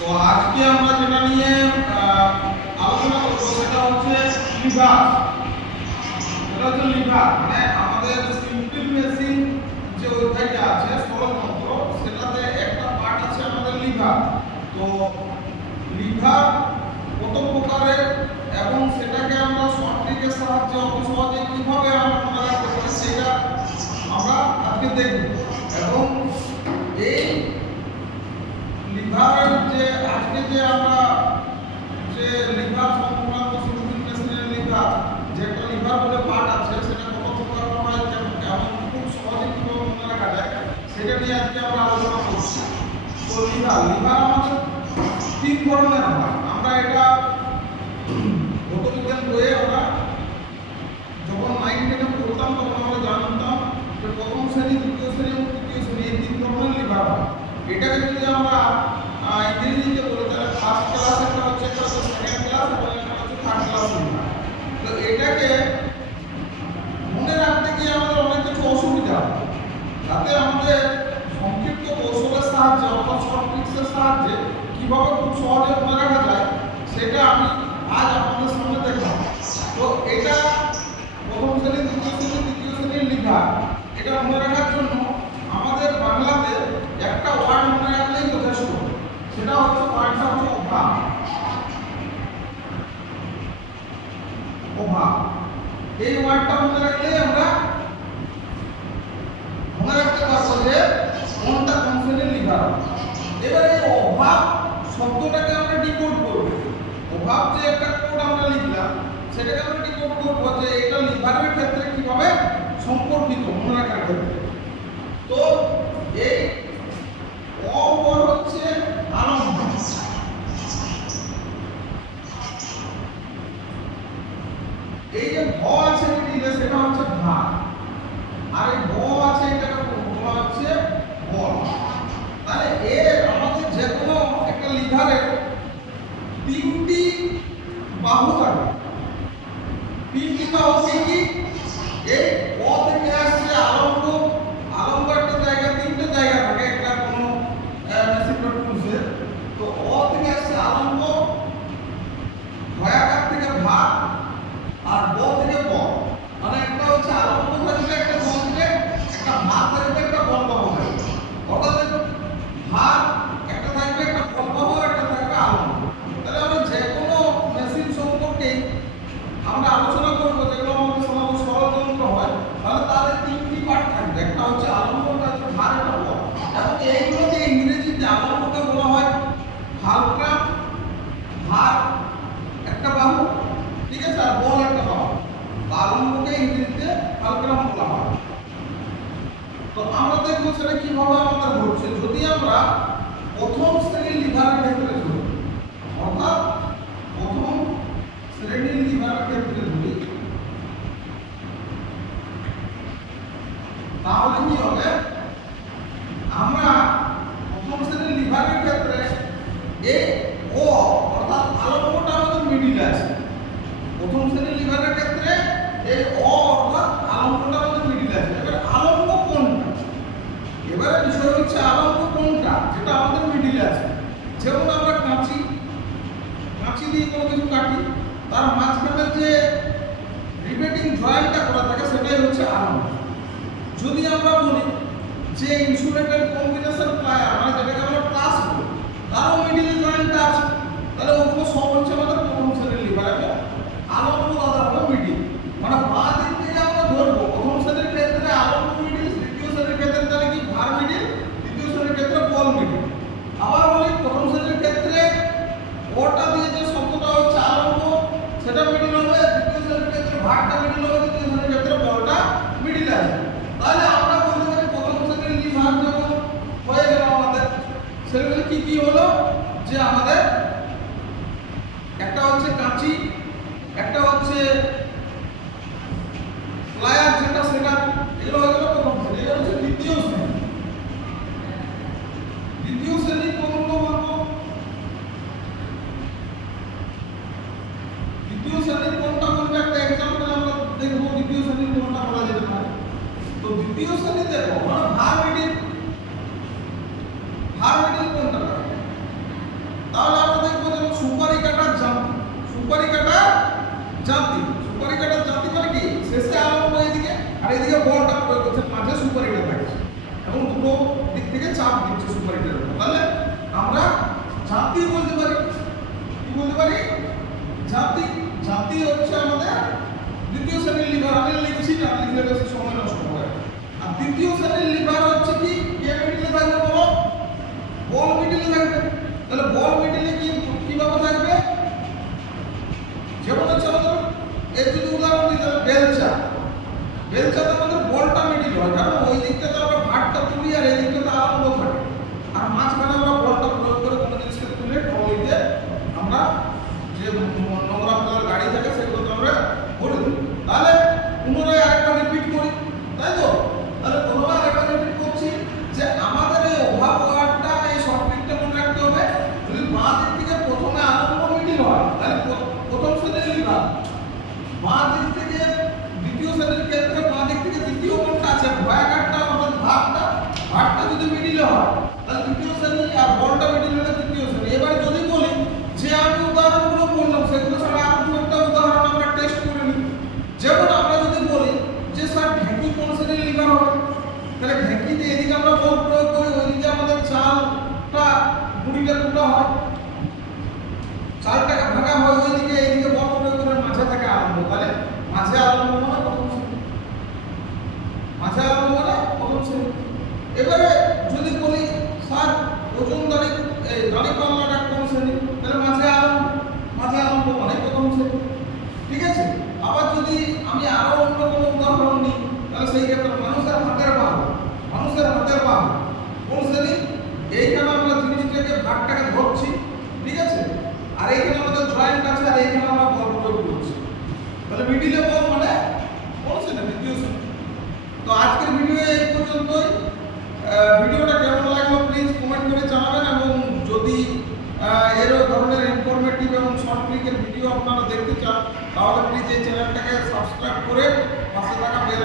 তো আজকে আমরা যেটা নিয়ে আলোচনা করব সেটা হচ্ছে লিভার। এটা হচ্ছে লিভার, মানে আমাদের সিম্পল মেশিন যে অধ্যায়টা আছে সরলতন্ত্র, সেটাতে একটা পার্ট আছে আমাদের লিভার। তো লিভার কত প্রকারের এবং সেটাকে আমরা শর্ট ট্রিকের সাহায্যে অতি সহজে কিভাবে আমরা মনে রাখতে পারি সেটা আমরা আজকে দেখব। এবং এই লিভারের যে আজকে যে আমরা যে লিভার সংক্রান্ত সিম্পল মেশিনের লিভার, যে একটা লিভার বলে পার্ট আছে, সেটা কত প্রকার হয় এবং খুব সহজে কিভাবে মনে রাখা যায় সেটা নিয়ে আজকে আমরা আলোচনা করছি। তো লিভার আমাদের তিন ধরনের হয়। আমরা এটা ভৌতবিজ্ঞান বইয়ে আমরা যখন 9 10 পড়তাম তখন আমরা জানতাম যে প্রথম শ্রেণী, দ্বিতীয় শ্রেণী এবং তৃতীয় শ্রেণী এই তিন ধরনের লিভার হয়। এটাকে যদি আমরা ইংরেজিতে বলি তাহলে ফার্স্ট ক্লাস একটা হচ্ছে, একটা হচ্ছে সেকেন্ড ক্লাস এবং একটা হচ্ছে থার্ড ক্লাস লিভার। তো এটাকে মনে রাখতে গিয়ে আমাদের অনেক কিছু অসুবিধা হয়, তাতে আমাদের সংক্ষিপ্ত কৌশলের সাহায্যে অর্থাৎ শর্ট ট্রিক্সের সাহায্যে কিভাবে খুব সহজে মনে রাখা যায় সেটা আমি আজ আপনাদের সামনে দেখাবো। তো এটা প্রথম শ্রেণী, দ্বিতীয় শ্রেণী, তৃতীয় শ্রেণীর লিভার। এটা মনে রাখার জন্য আমাদের বাংলাতে একটা ওয়ার্ড মনে রাখলেই যথেষ্ট। সেটা হচ্ছে ওয়ার্ডটা হচ্ছে অভাব। অভাব, এই ওয়ার্ডটা মনে রাখলেই আমরা মনে রাখতে পারবো যে কোনটা কোন শ্রেণীর লিভার। এবার এই অভাব শব্দটাকে আমরা ডিকোড করব। অভাব যে একটা কোড আমরা লিখলাম সেটাকে আমরা ডিকোড করব যে এটা লিভারের ক্ষেত্রে কিভাবে সম্পর্কিত মনে রাখার ক্ষেত্রে। তো এই অপর হচ্ছে আলম্ব, এই যে ভ আছে মিডিলে সেটা হচ্ছে ভার, আর এই ব আছে এটাকে বলা হচ্ছে বল। তাহলে এর আমাদের যে কোনো একটা লিভারের তিনটি বাহু থাকে। তিনটি বাহু কি? এই ব থেকে আসছে আলম্ব। আলম্ব একটা জায়গা, তিনটে জায়গা থাকে একটা কোনো মেশিনের টুলসে। তো অ থেকে আসছে আলম্ব, ভয়াকার থেকে ভার, আর ব থেকে বল। মানে একটা হচ্ছে আলম্ব থাকবে, একটা বল থেকে, একটা ভার থাকবে, একটা বল বাহু থাকবে। অর্থাৎ ভার একটা থাকবে, একটা বল বাহু, একটা থাকবে আলম্ব। তাহলে আমরা যে কোনো মেশিন সম্পর্কে আমরা আলোচনা করবো, যেগুলো আমাদের সমাজে সরলতন্ত্র হয়, তাহলে তাদের তিনটি পার্ট থাকবে। একটা হচ্ছে আলম্ব, একটা হচ্ছে ভার, একটা বল। এবং এইগুলোকে ইংরেজিতে আলম্বকে বলা হয় ফালক্রাম, ভার একটা বাহু, ঠিক আছে, আর বল একটা বাহু। আলম্বকে ইংরেজিতে ফালক্রাম বলা হয়। তো আমরা দেখবো সেটা কিভাবে আমাদের ঘটছে যদি আমরা প্রথম শ্রেণীর লিভারের ক্ষেত্রে ধরি। অর্থাৎ প্রথম শ্রেণীর লিভারের ক্ষেত্রে ধরি, তাহলে কি হবে? আমরা প্রথম শ্রেণীর লিভারের ক্ষেত্রে এই ও অর্থাৎ আলম্বটা আমাদের মিডিলে আছে। প্রথম শ্রেণীর লিভারের ক্ষেত্রে এই অ অর্থাৎ আলম্বটা আমাদের মিডিলে আছে। এবার আলম্ব কোনটা? এবারে বিষয় হচ্ছে আলম্ব কোনটা যেটা আমাদের মিডিলে আছে। যেমন আমরা কাঁচি দিয়ে কোনো কিছু কাটি, তার মাঝখানে যে রিভেটিং জয়েন্টটা করা থাকে সেটাই হচ্ছে আলম্ব। যদি আমরা বলি যে ইনসুলেটেড কম্বিনেশন প্লায়ার, মানে যেটাকে আমরা প্লাস বলি, তারও মিডিলে জয়েন্টটা আছে, তাহলে ওগুলো সব হচ্ছে আমাদের প্রথম শ্রেণীর লিভার। এবং আলম্ব দাদা হলো মিডিল, মানে বাঁ দিক থেকে আমরা ধরবো প্রথম শ্রেণীর ক্ষেত্রে আলম্ব মিডিল, দ্বিতীয় শ্রেণীর ক্ষেত্রে তাহলে কি ভার মিডিল, তৃতীয় শ্রেণীর ক্ষেত্রে বল মিডিল। আবার বলি প্রথম শ্রেণীর ক্ষেত্রে ওটা দিয়ে যে শব্দটা হচ্ছে আলম্ব সেটা মিডিল হবে, দ্বিতীয় শ্রেণীর ক্ষেত্রে ভারটা মিডিল হবে, তৃতীয় শ্রেণীর ক্ষেত্রে বলটা মিডিল আসবে। তাহলে আমরা বলতে পারি প্রথম শ্রেণীর লিভার যখন হয়ে গেল আমাদের, সেগুলো কি কি হলো? যে আমাদের একটা হচ্ছে কাঁচি, একটা হচ্ছে প্লায়ার যেটা সেটা, এগুলো হয়ে গেল প্রথম শ্রেণী। এটা হচ্ছে দ্বিতীয় শ্রেণী। দ্বিতীয় শ্রেণী কোনগুলো বলবো? দ্বিতীয় শ্রেণীর কোনটা বলবো? একটা এক্সাম্পল আমরা দেখবো দ্বিতীয় শ্রেণীর কোনটা বলা যেতে পারে। তো দ্বিতীয় শ্রেণী দেখো মানে ভার মিডিল কোনটা? থেকে চাপ দিচ্ছে সুপারিটের উপর, তাহলে আমরা জাতি বলতে পারি। কি বলতে পারি? জাতি। জাতি হচ্ছে আমাদের দ্বিতীয় শ্রেণীর লিভার। আমি লিখছি না, লিখলে বেশি সময় নষ্ট হবে। আর দ্বিতীয় শ্রেণীর লিভার হচ্ছে কি? কে মিডিলে থাকবে বলো? বল মিডিলে থাকবে। তাহলে বল মিডিলে কি কিভাবে থাকবে? যেমন হচ্ছে আমাদের এর যদি উদাহরণ দিই তাহলে বেলচা। বেলচাতে আমাদের বলটা মিডিল হয়, কারণ ওই দিকটাতে আমরা ভাতটা তুলি আর এই দিকটাতে আলম্ব থাকে, আর মাঝখানে আমরা বলটা প্রয়োগ করে কোনো জিনিসকে তুলে ট্রলিতে আমরা যে নোংরা ফেলার গাড়ি থাকে সেগুলোতে আমরা ভরে দিই। তাহলে পুনরায় আরেকবার রিপিট করি, তাই তো? তাহলে পুনরায় আরেকবার রিপিট করছি যে আমাদের এই অভাব ওয়ার্ডটা, এই শর্টকাটটা মনে রাখতে হবে। যদি বাঁ দিক থেকে প্রথমে আলম্ব মিডিল হয় তাহলে প্রথম শ্রেণীর লিভার, বাঁ দিক থেকে দ্বিতীয় শ্রেণীর ক্ষেত্রে বাঁ দিক থেকে দ্বিতীয় কোণটা আছে ভয়াঘাতটা অর্থাৎ ভাগটা যদি মিডিলে হয় তাহলে দ্বিতীয় শ্রেণী, আর বলটা মিডিল হলে তৃতীয় শ্রেণী। এবার যদি বলি যে আমি উদাহরণগুলো বললাম সেগুলো ছাড়া আর দু একটা উদাহরণ আমরা টেস্ট করে নিই। যেমন আমরা যদি বলি যে স্যার ঢেঁকি কোন শ্রেণীর লিভার হবে, তাহলে ঢেঁকিতে এদিকে আমরা বল প্রয়োগ করি, ওইদিকে আমাদের চালটা মুড়িটা টুটা হয়, চালটাকে ভাঙা হয় ওইদিকে, এইদিকে বল প্রয়োগ করে মাঝে থেকে আরম্ভ। তাহলে মাঝে আরম্ভ মানে প্রথম শ্রেণী, মাঝে আরম্ভ মানে প্রথম শ্রেণী। এবারে যদি বলি স্যার ওজন দাড়ি পাল্লাটা কোন শ্রেণী, তাহলে মাঝে আরম্ভ মানে প্রথম শ্রেণী। ঠিক আছে? আবার যদি আমি আরো অন্য কোনো উদাহরণ নিই তাহলে সেই ক্ষেত্রে মানুষের হাতের বাহু কোন শ্রেণী? এইখানে আমরা জিনিসটাকে ভাগটাকে ধরছি, ঠিক আছে, আর এইখানে আমাদের জয়েন্ট আছে, আর এইখানে আমরা বল প্রয়োগ করছি, তাহলে মিডিলে বল মানে কোন শ্রেণী? দ্বিতীয় শ্রেণী। তো আজকের ভিডিও এই পর্যন্তই। ভিডিওটা কেমন লাগলো প্লিজ কমেন্ট করে জানাবেন, এবং যদি এর ধরনের ইনফরমেটিভ এবং শর্ট ক্লিকের ভিডিও আপনারা দেখতে চান তাহলে প্লিজ এই চ্যানেলটাকে সাবস্ক্রাইব করে পাশে থাকা বেল